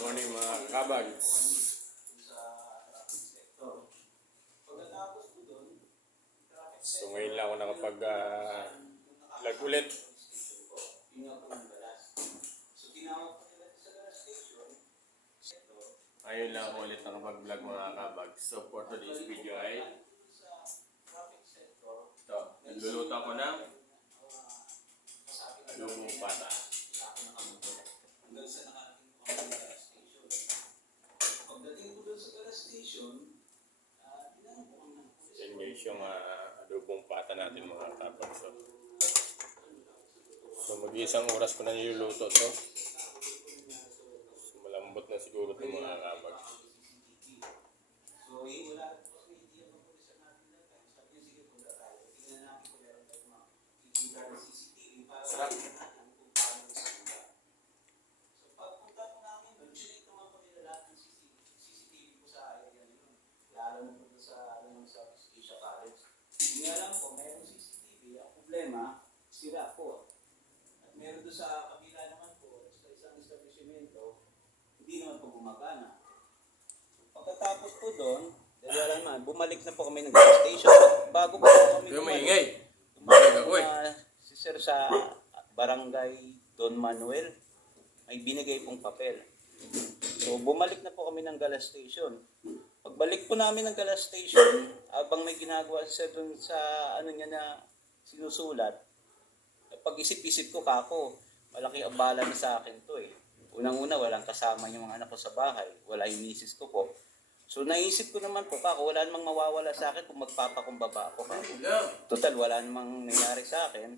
Morning mga kabags. So ngayon lang ako nakapag uh, vlog ulit. Ayun lang ako ulit nakapag-vlog mga kabags. So for today's video ay ito, nagluluto ako ng adobong pata. hanggang sa nakarating ko ang gas station. Pagdating ko doon sa gas station, ah, tinanong ko kami ng guys yung ah, adobong pata natin mga kabags. So, so mag-isang oras ko na niluluto to. So, malambot na siguro ito mga kabags. So, eh, wala rin po kasi hindi ang pulis ang natin that time. Sabi niya, sige, punta tayo. Tingnan natin kung meron tayong mga kikita ng CCTV para Sarap. tingnan natin kung paano nagsimula. So, pagpunta po namin doon, chinik naman po nila lahat ng CCTV, CCTV po sa area na yun. Lalo na po doon sa, ano, sa Asia College. Hindi alam po, mayroong CCTV. Ang problema, sira po. At meron doon sa kabila naman po, sa isang establishmento, hindi naman po gumagana. Pagkatapos po doon, dahil wala naman, bumalik na po kami ng gas station. Bago po kami Kaya bumalik, maingay. bumalik Ako eh. si Sir sa barangay Don Manuel, may binigay pong papel. So bumalik na po kami ng gas station. Pagbalik po namin ng gas station, habang may ginagawa si Sir dun sa ano niya na sinusulat, pag isip-isip ko kako, malaki abala na sa akin to. Unang-una, walang kasama yung mga anak ko sa bahay. Wala yung misis ko po. So naisip ko naman po, kako, wala namang mawawala sa akin kung magpapakumbaba ako kako. Total, wala namang nangyari sa akin.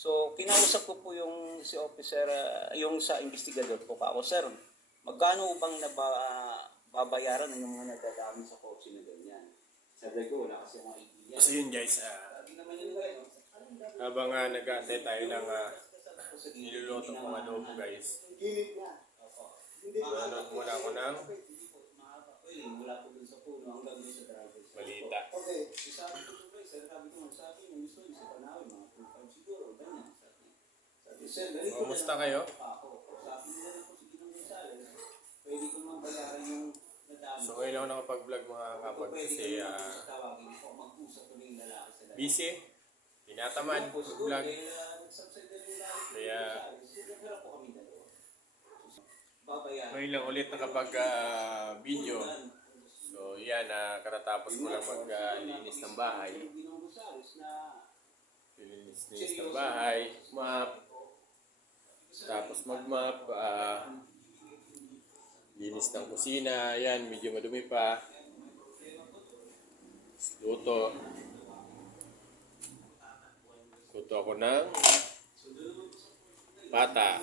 So, kinausap ko po yung si officer, ah, yung sa investigador po kako, sir, magkano bang naba, babayaran ng yung mga nagdadami sa kotse na ganyan? Sabi ko, wala kasi akong idea. So yun guys, guys, habang uh, nag-aantay tayo ng uh, niluluto kong adobo guys. Gilid na. Hindi ko Nanonood muna ako ng Mula po dun sa puno hanggang dun sa side. balita. Okay. So, sabi ko to guys, sabi ko, sabi mo gusto niyo sa panahon, mga 2.5 siguro, ganyan. Sabi, sir, ganito na Kumusta kayo? Ako, sabi nila na po si Ginong Gonzales, pwede ko mang bayaran yung nadami. So ngayon ako nakapag-vlog mga kapag Pwede kasi ko ah, naman tawagin ko, mag-usap ko yung lalaki sa lalaki. busy. Tinatamad po siguro, vlog. uh, sa Kaya-. Ngayon lang ulit nakapag ah, video. So yan, uh, katatapos ko lang maglinis ng bahay. Ginong Gonzales na Linis ng bahay, map, tapos mag-map, ah, linis ng kusina, yan, medyo madumi pa. Luto. Luto ako ng pata.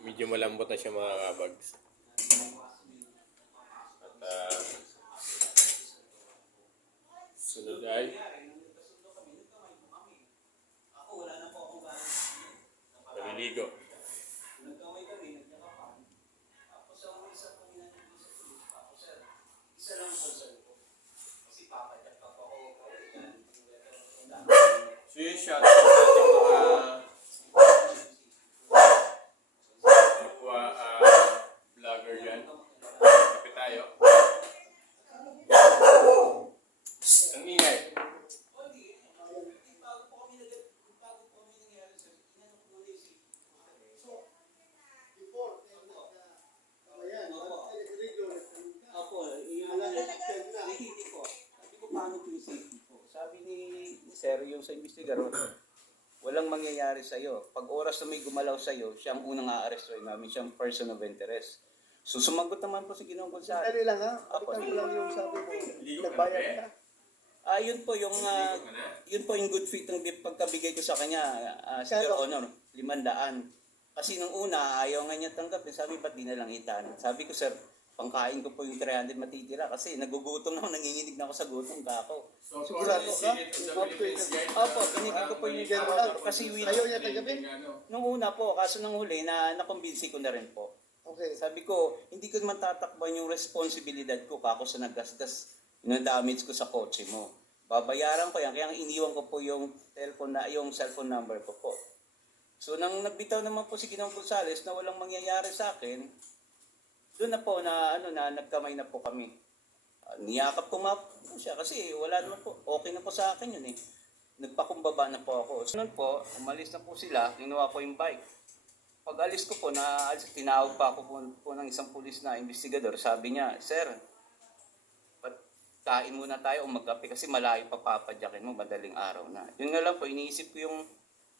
Medyo malambot na siya mga kabags. At ah, sunod ay Ako, wala na po akong bahay. maliligo. Nagkamay kami, nagkakapan. Tapos ang isa po ginanong sa pulis, ako sir, isa lang po sir ko. Kasi papadyak pa po ako. So yun shout out sa ating mga kapwa ah, vlogger dyan. Kapit tayo. Ang ingay. Bago po kami nag bago po kami nangyari sir, inanong ko ulit si before. Ayan. Regular. Ako, yung Hindi, hindi po. Sabi ko, paano po yung safety po? Sabi ni ni Sir, sa investigador, walang mangyayari sa'yo. Pag oras na may gumalaw sa'yo, siya ang unang aarestuin namin, siyang person of interest. So, sumagot naman po si Ginong Gonzales. Dali lang ha. Abitan ko lang yung sabi mo. Nagbayad ka. Ah, yun po yung ah, yun po yung good faith ng di- pagkabigay ko sa kanya, ah, Sir Kano? Honor, limandaan. Kasi nung una, ayaw nga niya tanggapin. Sabi, ba't di na lang itan? Sabi ko, Sir, pangkain ko po yung 300 matitira kasi nagugutom na ako, nanginginig na ako sa gutom ka ako. So Sigurado ka? Opo, binigay ko po yung general kasi win. Ayaw niya tanggapin? Nung una po, kaso nung huli, na nakumbinsi ko na rin po. Okay. Sabi ko, hindi ko naman tatakban yung responsibilidad ko kako sa nagasgas, yung damage ko sa kotse mo. Babayaran ko yan, kaya iniwan ko po yung telephone na, yung cellphone number ko po. So nang nagbitaw naman po si Ginong Gonzales na walang mangyayari sa akin, doon na po na ano na nagkamay na po kami. Ah, niyakap ko nga po siya kasi wala naman po, okay na po sa akin yun eh. Nagpakumbaba na po ako. So noon po, umalis na po sila, ginawa ko yung bike. Pag alis ko po, na, tinawag pa ako po, po ng isang pulis na investigador. Sabi niya, Sir, kain muna tayo o magkape kasi malayo pa papadyakin mo, madaling araw na. Yun nga lang po, iniisip ko yung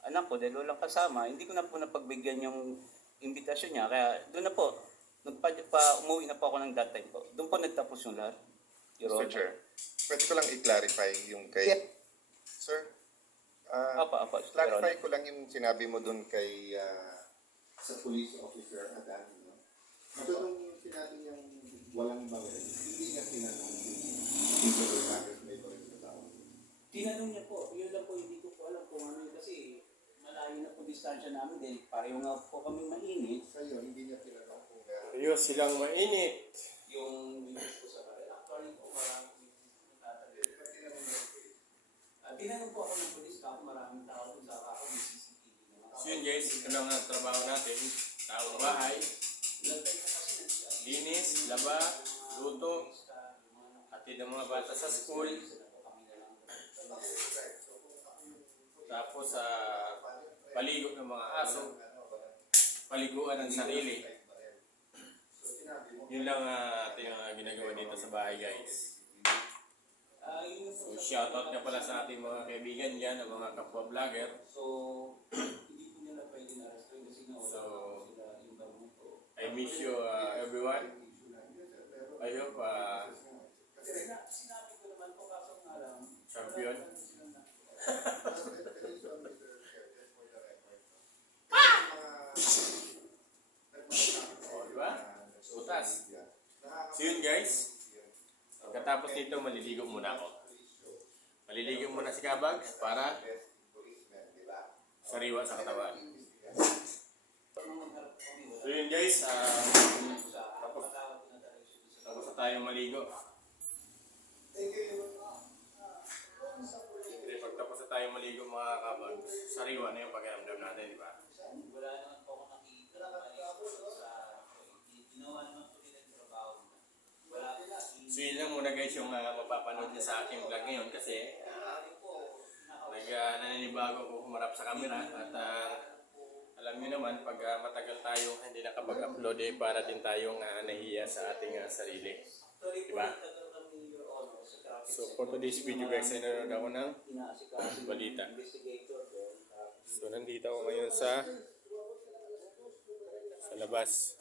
anak ko dahil walang kasama, hindi ko na po napagbigyan yung imbitasyon niya. Kaya doon na po, nagpa, pa, umuwi na po ako ng that time po. Doon po nagtapos yung lahat. Your Mr. Honor. Chair, pwede ko lang i-clarify yung kay... Yeah. Sir, ah, Apa, apa, Your clarify Honor. ko lang yung sinabi mo dun kay... ah, sa police officer Adan, no? So, nung sinabi niyang walang baril, hindi niya tinanong kung bakit may baril sa tao. Tinanong niya po, yun lang po, hindi ko po alam kung ano yun kasi malayo na po distansya namin dahil pareho nga po kami mainit. Sa'yo, hindi niya tinanong Ayos silang mainit. Yung news ko sa kanila, actually po marami nagtatanong. At tinanong po ako ng polis, ako maraming tao kung saka ako may CCTV. So yun guys, ito lang ang trabaho natin. Taong bahay, na linis, laba, luto, hatid ang mga bata sa school. Tapos sa paligo ng mga aso, paliguan ng sarili. Yun lang ah, ating ah, ginagawa dito sa bahay guys. So shoutout nga pala sa ating mga kaibigan dyan, ang mga kapwa vlogger. So, hindi po nila pwede na arrestin kasi nga wala So, sila yung po. I miss you uh, everyone. I hope uh, Sina- Sinabi ko naman po kaso nga lang, champion. Oh, di ba? Butas. So yun guys. Pagkatapos nito, maliligo muna ako. Maliligo muna si Kabags para sariwa sa katawan. So yun guys, ah, tapos, tapos na tayong maligo. Siyempre, pag tapos na tayong maligo mga kabags, sariwa na yung pakiramdam natin, di ba? wala naman po ako nakikita na mali sa ginawa naman po nila yung trabaho na. Wala po So yun lang muna guys yung uh, mapapanood niya sa aking vlog ngayon kasi uh, nag uh, naninibago ko humarap sa camera at uh, alam niyo naman pag uh, matagal tayo hindi nakapag-upload eh para din tayong uh, nahiya sa ating uh, sarili. Diba? So for today's video guys ay nanonood ako ng balita. So nandito ako ngayon sa sa labas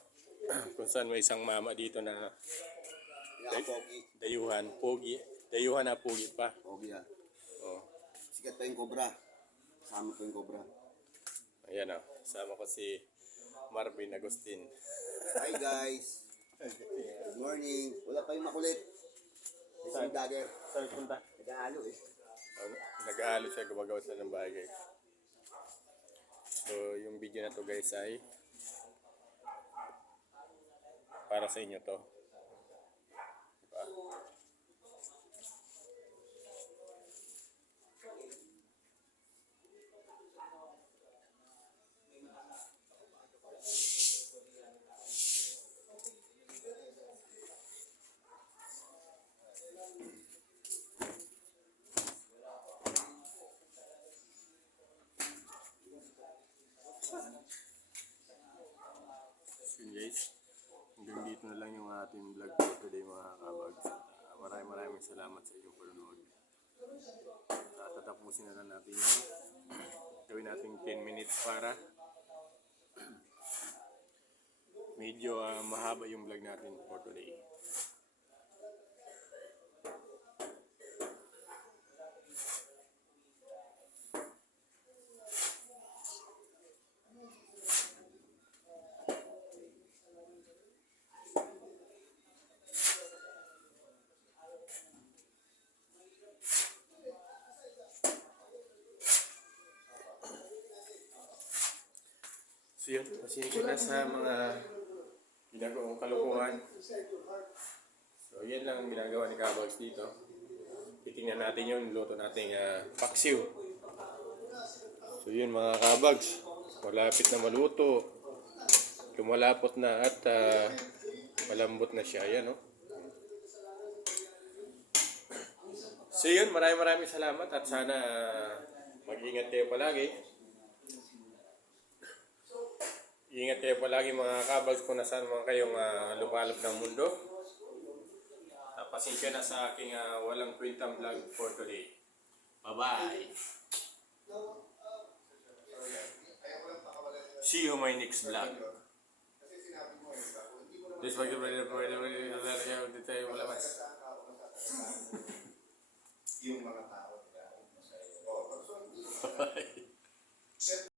kung saan may isang mama dito na Pogi. dayuhan, pogi, dayuhan na pogi pa. Pogi ah. Oh. Sikat pa yung cobra. Sama ko yung cobra. Ayan o, kasama ko si Marvin Agustin. Hi guys. Good morning. Wala kayong makulit. Isang dagger. Saan punta? Nag-aalo eh. Oh, Nag-aalo siya, gumagawa siya ng guys. So, yung video na to guys ay para sa inyo to. Diba? So yun dito na lang yung ating vlog for today mga kabags. Uh, maraming maraming salamat sa inyong panonood. Uh, tatapusin na lang natin yung gawin natin 10 minutes para medyo ah, mahaba yung vlog natin for today. So yun, pasingin na sa mga ginagawang kalukuhan. So yan lang ang ginagawa ni Kabags dito. Titingnan natin yun, luto nating uh, paksiw. So yun mga Kabags. malapit na maluto. Lumalapot na at ah, malambot na siya. Ayan, oh. So yun, maraming maraming salamat at sana ah, mag-ingat kayo palagi. Ingat kayo palagi mga kabals kung nasaan mga kayong uh, lumalap ng mundo. Uh, pasensya na sa aking ah, walang kwentang vlog for today. Bye-bye! See you my next vlog. This was pwede pwede pwede pwede tayo malabas. yung mga tao. Oh,